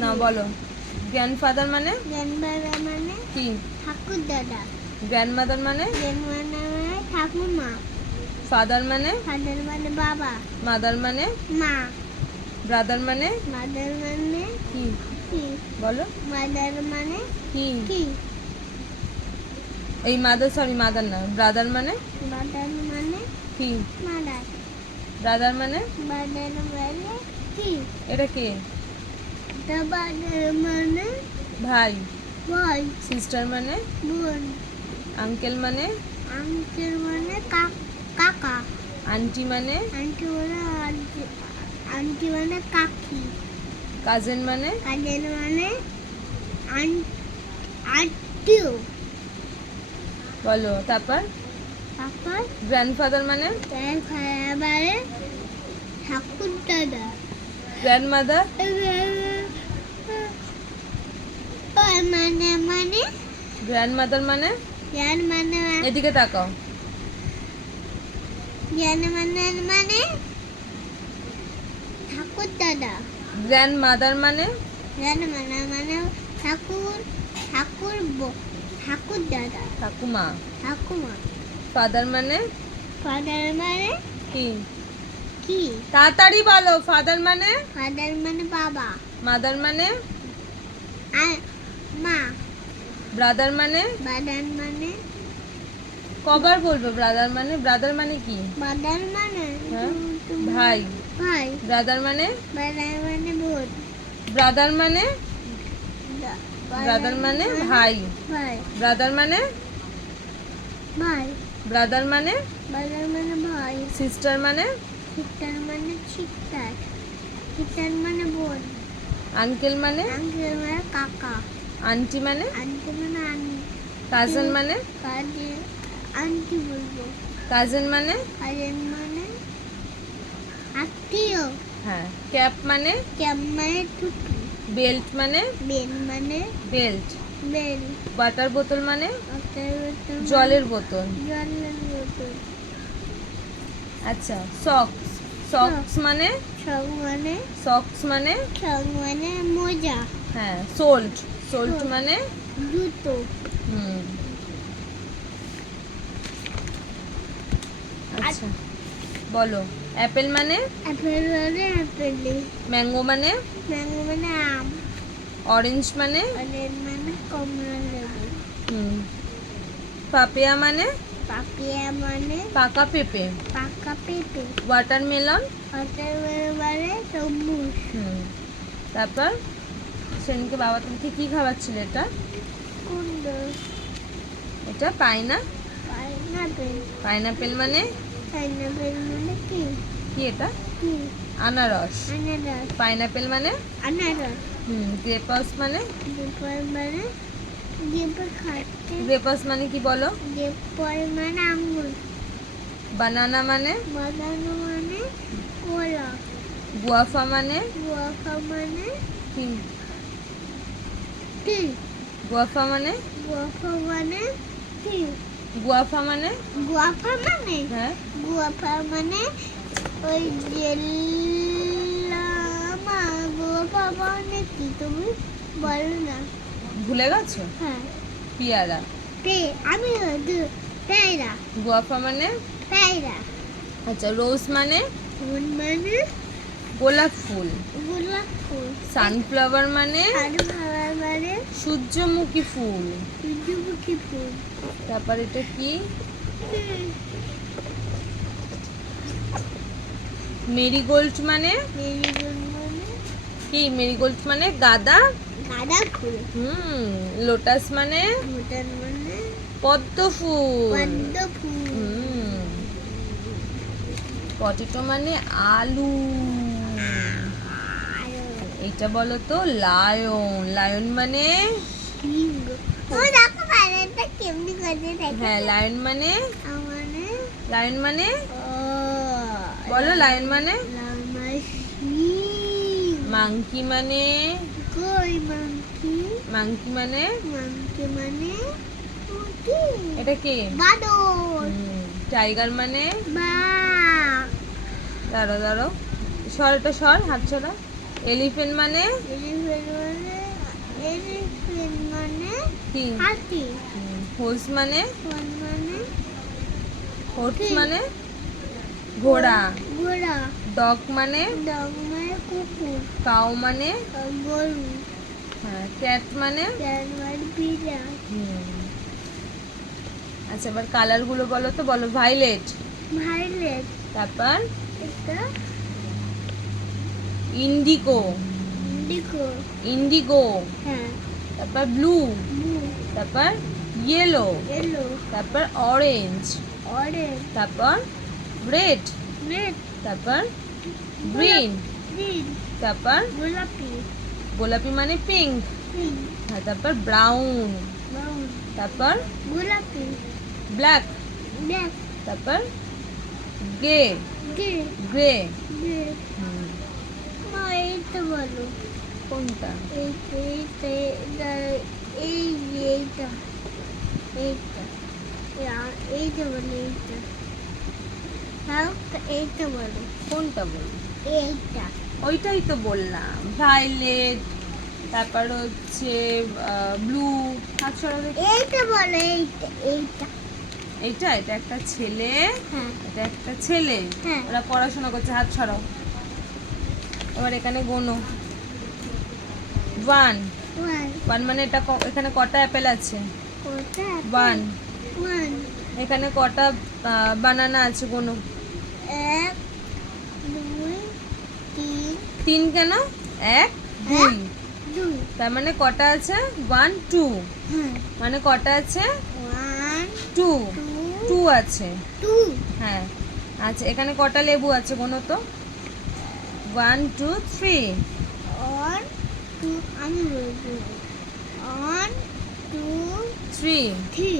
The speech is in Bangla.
না বলো। গ্র্যান্ডফাদার মানে গ্র্যান্ডফাদার মানে কি? ঠাকুর দাদা। গ্র্যান্ডমাদার মানে গ্র্যান্ডমাদার মানে ঠাকুমা। ফাদার মানে ফাদার মানে বাবা। মাদার মানে মা। ব্রাদার মানে মাদার মানে কি? কি? বলো। মাদার মানে কি? কি? এই মাদার, সরি মাদার না। ব্রাদার মানে মাদার মানে কি? মাদার। ব্রাদার মানে মাদার মানে কি? এটা কে? বাদার মানে ভাই। ভাই। সিস্টার মানে বোন। আঙ্কেল মানে আঙ্কেল মানে কাকা। আন্টি মানে আন্টি মানে আন্টি মানে কাকি। কাজিন মানে কাজের মানে আত্মীয়। বলো। তারপর তারপর গ্র্যান্ডফাদার মানে এবারে ঠাকুর দাদা। গ্র্যান্ডমাদার মানে মানে গ্র্যান্ডমাদার মানে জ্ঞান মানে এদিকে তাকাও। জ্ঞান মানে মানে ঠাকুর দাদা। গ্র্যান্ডমাদার মানে জ্ঞান মানে মানে ঠাকুর ঠাকুর ঠাকুর দাদা। ঠাকুমা। ঠাকুমা। ফাদার মানে ফাদার মানে কি? কি? তাড়াতাড়ি বলো। ফাদার মানে ফাদার মানে বাবা। মাদার মানে মা। ব্রাদার মানে বাদার মানে কবার বলবো ব্রাদার মানে? ব্রাদার মানে কি? বাদার মানে হ্যাঁ? ভাই। ভাই। ব্রাদার মানে বাদার মানে বোন। ব্রাদার মানে ব্রাদার মানে ভাই। ভাই। ব্রাদার মানে ভাই। ব্রাদার মানে বাদার মানে ভাই। সিস্টার মানে সিস্টার মানে সিস্টার। সিস্টার মানে বোন। আঙ্কেল মানে আঙ্কেল মানে কাকা। আন্টি মানে আন্টি মানে আন্টি। কাজিন মানে কাজে আন্টি বলবো। কাজিন মানে কাজের মানে আত্মীয়। হ্যাঁ। ক্যাপ মানে ক্যাপ মানে টুপি। বেল্ট মানে বেল মানে বেল্ট। বেল। ওয়াটার বোতল মানে বোতল জলের বোতল। জলের বোতল। আচ্ছা। সক্স। সক্স মানে সং মানে সক্স মানে সং মানে মোজা। হ্যাঁ। সোল্ট। সোল্ট মানে জুতো। হুম। আচ্ছা বলো। অ্যাপেল মানে অ্যাপেল মানে অ্যাপেল। ম্যাঙ্গো মানে ম্যাঙ্গো মানে আম। অরেঞ্জ মানে অরেঞ্জ মানে কমলা লেবু। হুম। পাপিয়া মানে পাপিয়া মানে পাকা পেঁপে। পাকা পেঁপে। ওয়াটারমেলন ওয়াটারমেলন মানে তরমুজ। হুম। তারপর সেদিনকে বাবা তোমাকে কি খাওয়াচ্ছিল? এটা কুন্দ। এটা পাইনা পাইনাপেল। পাইনাপেল মানে পাইনাপেল মানে কি? কি? এটা কি? আনারস। আনারস। পাইনাপেল মানে আনারস। গ্রেপাস মানে গ্রেপার মানে গ্রেপার খাচ্ছে। গ্রেপাস মানে কি বলো? গ্রেপার মানে আঙ্গুর। বানানা মানে বাদানো মানে কলা। গুয়াফা মানে গুয়াফা মানে কি? কি? গুয়াফা মানে গুয়াফা মানে কি? গুয়াফা মানে গুয়াফা মানে হ্যাঁ। গুয়াফা মানে ওই জেলামা। গুয়াফা মানে কি তুমি বলো না। ভুলে গেছো? হ্যাঁ। পিয়ারা। আমি পেয়ারা। গুয়াফা মানে পেয়ারা। আচ্ছা। রোজ মানে ফুল মানে গোলাপ ফুল। গোলাপ ফুল। সানফ্লাওয়ার মানে সানফ্লাওয়ার মানে সূর্যমুখী ফুল। সূর্যমুখী ফুল। তারপর এটা কি? মেরিগোল্ড মানে মেরিগোল্ড মানে কি? মেরিগোল্ড মানে গাঁদা গাঁদা ফুল। লোটাস মানে ভুটান মানে পদ্ম ফুল। পদ্ম ফুল। পটেটো মানে আলু। এটা বলো তো লায়ন। লায়ন মানে ও দেখো বাইরেটা কেমনি করে দেখো। হ্যাঁ। লায়ন মানে মানে লায়ন মানে ও বলো। লায়ন মানে লামাশি। মাংকি মানে কই মাংকি? মাংকি মানে মাংকি মানে কি? এটা কে? বাদর। টাইগার মানে বাঘ। দাঁড়ো দাঁড়ো, সর এটা সর, হাত ছড়া। এলিফ্যান্ট মানে এলিফ্যান্ট মানে এলিফ্যান্ট মানে কি? হাতি। হোর্স মানে? ফোন মানে হোর্স কি? মানে ঘোড়া। ঘোড়া। ডগ মানে? ডগ মানে কুকুর। কাউ মানে? গরু। হ্যাঁ। ক্যাট মানে? ক্যাট মানে বিড়াল। আচ্ছা, এবার কালার গুলো বলো তো। বলো ভাইলেট, ভাইলেট। তারপর এটা ইন্ডিগো, ইন্ডিগো। ইন্ডিগো, হ্যাঁ। তারপর ব্লু, ব্লু। তারপর ইয়েলো, ইয়েলো। তারপর অরেঞ্জ, অরেঞ্জ। তারপর রেড, রেড। তারপর গ্রিন, গ্রিন। তারপর গোলাপি। গোলাপি মানে পিঙ্ক, পিঙ্ক। হ্যাঁ, তারপর ব্রাউন, ব্রাউন। তারপর গোলাপি। Black, black. তারপর গ্রে, গ্রে। গ্রে। গ্রে। মা এইটা বলো। কোনটা? এইটা এইটা এইটা এই যে এইটা এইটা এইটা বলো। এইটা হ্যাঁ এইটা বলো। কোনটা বলবো? এইটা। ওইটাই তো বললাম, ভাইলেট, তারপর হচ্ছে ব্লু। হাত সরাও দেখি। এইটা বলো। এইটা এইটা। এইটা, এটা একটা ছেলে, হ্যাঁ। এটা একটা ছেলে, হ্যাঁ। ওরা পড়াশোনা করছে। হাত সরাও। এবার এখানে গোনো। 1, ওয়ান। 1 মানে এটা এখানে কটা অ্যাপেল আছে? কোটা। 1। ওয়ান। এখানে কটা বানানা আছে? গোনো। এক, দুই, তিন। 3 কেন? 1, 2। দুই। তার মানে কটা আছে? 1, 2। হ্যাঁ। মানে কটা আছে? ওয়ান, 2, টু, 2 আছে। টু। হ্যাঁ। আচ্ছা, এখানে কটা লেবু আছে? গোনো তো। 1, 2, 3। One, two. আমি বলবো। One, two, 3। থ্রি।